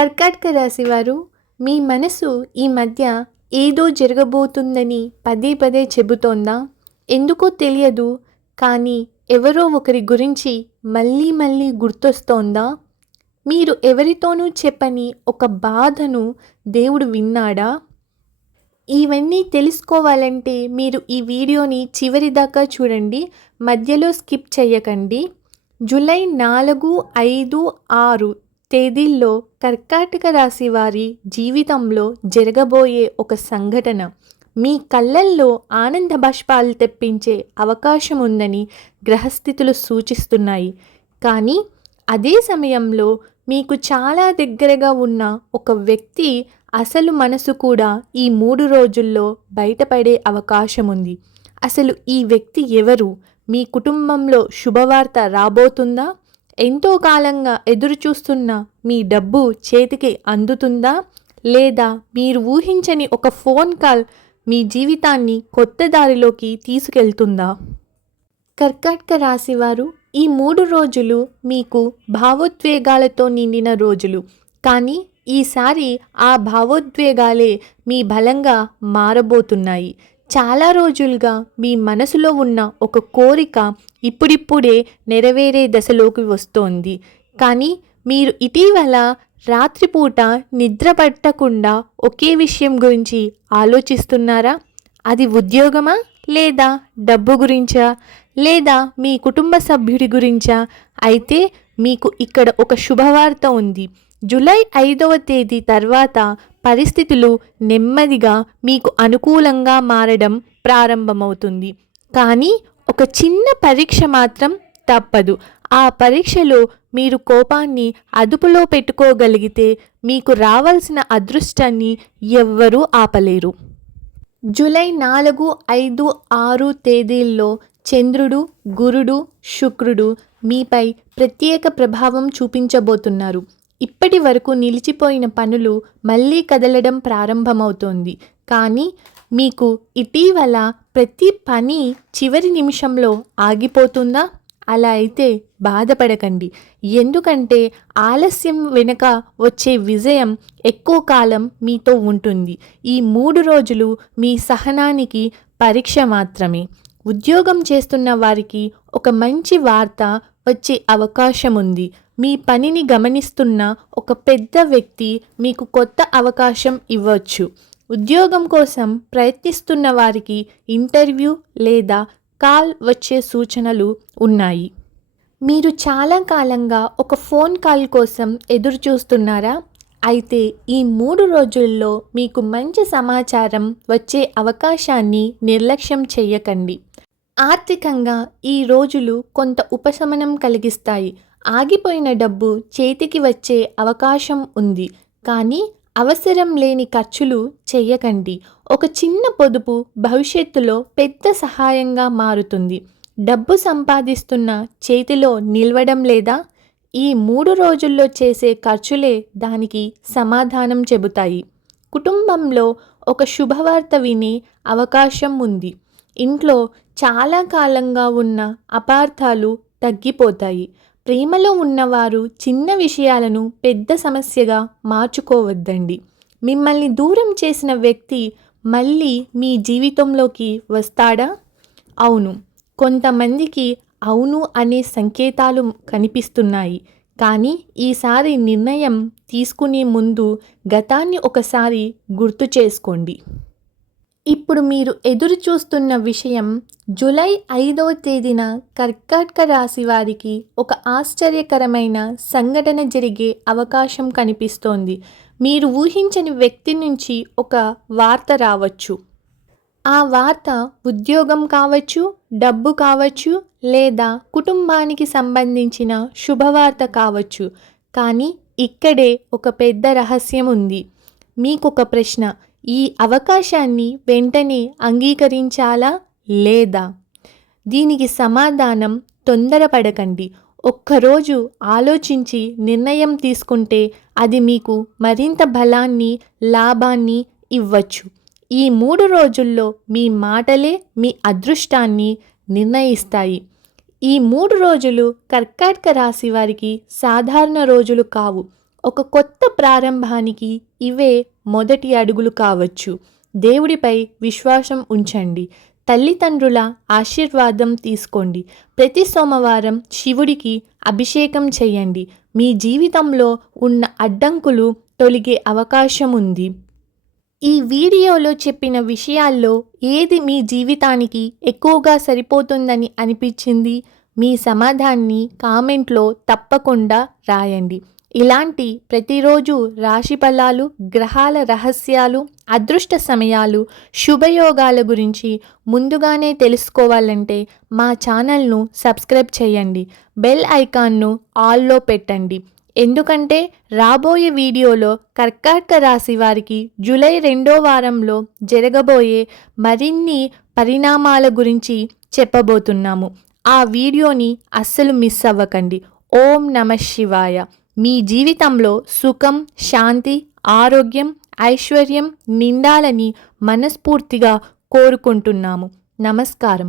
కర్కాటక రాశివారు, మీ మనసు ఈ మధ్య ఏదో జరగబోతుందని పదే పదే చెబుతోందా? ఎందుకో తెలియదు, కానీ ఎవరో ఒకరి గురించి మళ్ళీ మళ్ళీ గుర్తొస్తోందా? మీరు ఎవరితోనూ చెప్పని ఒక బాధను దేవుడు విన్నాడా? ఇవన్నీ తెలుసుకోవాలంటే మీరు ఈ వీడియోని చివరి దాకా చూడండి. మధ్యలో స్కిప్ చేయకండి. జూలై 4, 5, 6 తేదీల్లో కర్కాటక రాశి వారి జీవితంలో జరగబోయే ఒక సంఘటన మీ కళ్ళల్లో ఆనంద బాష్పాలు తెప్పించే అవకాశం ఉందని గ్రహస్థితులు సూచిస్తున్నాయి. కానీ అదే సమయంలో మీకు చాలా దగ్గరగా ఉన్న ఒక వ్యక్తి అసలు మనసు కూడా ఈ 3 రోజుల్లో బయటపడే అవకాశం ఉంది. అసలు ఈ వ్యక్తి ఎవరు? మీ కుటుంబంలో శుభవార్త రాబోతుందా? ఎంతో కాలంగా ఎదురుచూస్తున్న మీ డబ్బు చేతికి అందుతుందా? లేదా మీరు ఊహించని ఒక ఫోన్ కాల్ మీ జీవితాన్ని కొత్త దారిలోకి తీసుకెళ్తుందా? కర్కాటక రాశివారు, ఈ 3 రోజులు మీకు భావోద్వేగాలతో నిండిన రోజులు. కానీ ఈసారి ఆ భావోద్వేగాలే మీ బలంగా మారబోతున్నాయి. చాలా రోజులుగా మీ మనసులో ఉన్న ఒక కోరిక ఇప్పుడిప్పుడే నెరవేరే దశలోకి వస్తోంది. కానీ మీరు ఇటీవల రాత్రిపూట నిద్ర పట్టకుండా ఒకే విషయం గురించి ఆలోచిస్తున్నారా? అది ఉద్యోగమా, లేదా డబ్బు గురించా, లేదా మీ కుటుంబ సభ్యుడి గురించా? అయితే మీకు ఇక్కడ ఒక శుభవార్త ఉంది. జూలై 5వ తేదీ తర్వాత పరిస్థితులు నెమ్మదిగా మీకు అనుకూలంగా మారడం ప్రారంభమవుతుంది. కానీ ఒక చిన్న పరీక్ష మాత్రం తప్పదు. ఆ పరీక్షలో మీరు కోపాన్ని అదుపులో పెట్టుకోగలిగితే మీకు రావాల్సిన అదృష్టాన్ని ఎవ్వరూ ఆపలేరు. జూలై 4, 5, 6 తేదీల్లో చంద్రుడు, గురుడు, శుక్రుడు మీపై ప్రత్యేక ప్రభావం చూపించబోతున్నారు. ఇప్పటి వరకు నిలిచిపోయిన పనులు మళ్ళీ కదలడం ప్రారంభమవుతోంది. కానీ మీకు ఇటీవల ప్రతి పని చివరి నిమిషంలో ఆగిపోతుందా? అలా అయితే బాధపడకండి. ఎందుకంటే ఆలస్యం వెనుక వచ్చే విజయం ఎక్కువ కాలం మీతో ఉంటుంది. ఈ 3 రోజులు మీ సహనానికి పరీక్ష మాత్రమే. ఉద్యోగం చేస్తున్న వారికి ఒక మంచి వార్త వచ్చే అవకాశం ఉంది. మీ పనిని గమనిస్తున్న ఒక పెద్ద వ్యక్తి మీకు కొత్త అవకాశం ఇవ్వచ్చు. ఉద్యోగం కోసం ప్రయత్నిస్తున్న వారికి ఇంటర్వ్యూ లేదా కాల్ వచ్చే సూచనలు ఉన్నాయి. మీరు చాలా కాలంగా ఒక ఫోన్ కాల్ కోసం ఎదురు చూస్తున్నారా? అయితే ఈ 3 రోజుల్లో మీకు మంచి సమాచారం వచ్చే అవకాశాన్ని నిర్లక్ష్యం చేయకండి. ఆర్థికంగా ఈ రోజులు కొంత ఉపశమనం కలిగిస్తాయి. ఆగిపోయిన డబ్బు చేతికి వచ్చే అవకాశం ఉంది. కానీ అవసరం లేని ఖర్చులు చేయకండి. ఒక చిన్న పొదుపు భవిష్యత్తులో పెద్ద సహాయంగా మారుతుంది. డబ్బు సంపాదిస్తున్న చేతిలో నిలవడం లేదా? ఈ 3 రోజుల్లో చేసే ఖర్చులే దానికి సమాధానం చెబుతాయి. కుటుంబంలో ఒక శుభవార్త వినే అవకాశం ఉంది. ఇంట్లో చాలా కాలంగా ఉన్న అపార్థాలు తగ్గిపోతాయి. ప్రేమలో ఉన్నవారు చిన్న విషయాలను పెద్ద సమస్యగా మార్చుకోవద్దండి. మిమ్మల్ని దూరం చేసిన వ్యక్తి మళ్ళీ మీ జీవితంలోకి వస్తాడా? అవును, కొంతమందికి అవును అనే సంకేతాలు కనిపిస్తున్నాయి. కానీ ఈసారి నిర్ణయం తీసుకునే ముందు గతాన్ని ఒకసారి గుర్తు చేసుకోండి. ఇప్పుడు మీరు ఎదురు చూస్తున్న విషయం, జూలై 5వ తేదీన కర్కాటక రాశి వారికి ఒక ఆశ్చర్యకరమైన సంఘటన జరిగే అవకాశం కనిపిస్తోంది. మీరు ఊహించని వ్యక్తి నుంచి ఒక వార్త రావచ్చు. ఆ వార్త ఉద్యోగం కావచ్చు, డబ్బు కావచ్చు, లేదా కుటుంబానికి సంబంధించిన శుభవార్త కావచ్చు. కానీ ఇక్కడే ఒక పెద్ద రహస్యం ఉంది. మీకొక ప్రశ్న, ఈ అవకాశాన్ని వెంటనే అంగీకరించాలా లేదా? దీనికి సమాధానం తొందరపడకండి. ఒక్కరోజు ఆలోచించి నిర్ణయం తీసుకుంటే అది మీకు మరింత బలాన్ని, లాభాన్ని ఇవ్వచ్చు. ఈ 3 రోజుల్లో మీ మాటలే మీ అదృష్టాన్ని నిర్ణయిస్తాయి. ఈ 3 రోజులు కర్కాటక రాశి వారికి సాధారణ రోజులు కావు. ఒక కొత్త ప్రారంభానికి ఇవే మొదటి అడుగులు కావచ్చు. దేవుడిపై విశ్వాసం ఉంచండి. తల్లిదండ్రుల ఆశీర్వాదం తీసుకోండి. ప్రతి సోమవారం శివుడికి అభిషేకం చేయండి. మీ జీవితంలో ఉన్న అడ్డంకులు తొలగే అవకాశం ఉంది. ఈ వీడియోలో చెప్పిన విషయాల్లో ఏది మీ జీవితానికి ఎక్కువగా సరిపోతుందని అనిపించింది? మీ సమాధానాన్ని కామెంట్లో తప్పకుండా రాయండి. ఇలాంటి ప్రతిరోజు రాశి ఫలాలు, గ్రహాల రహస్యాలు, అదృష్ట సమయాలు, శుభయోగాల గురించి ముందుగానే తెలుసుకోవాలంటే మా ఛానల్ను సబ్స్క్రైబ్ చేయండి. బెల్ ఐకాన్ను ఆల్లో పెట్టండి. ఎందుకంటే రాబోయే వీడియోలో కర్కాటక రాశి వారికి జూలై 2వ వారంలో జరగబోయే మరిన్ని పరిణామాల గురించి చెప్పబోతున్నాము. ఆ వీడియోని అస్సలు మిస్ అవ్వకండి. ఓం నమః శివాయ. మీ జీవితంలో సుఖం, శాంతి, ఆరోగ్యం, ఐశ్వర్యం నిండాలని మనస్ఫూర్తిగా కోరుకుంటున్నాము. నమస్కారం.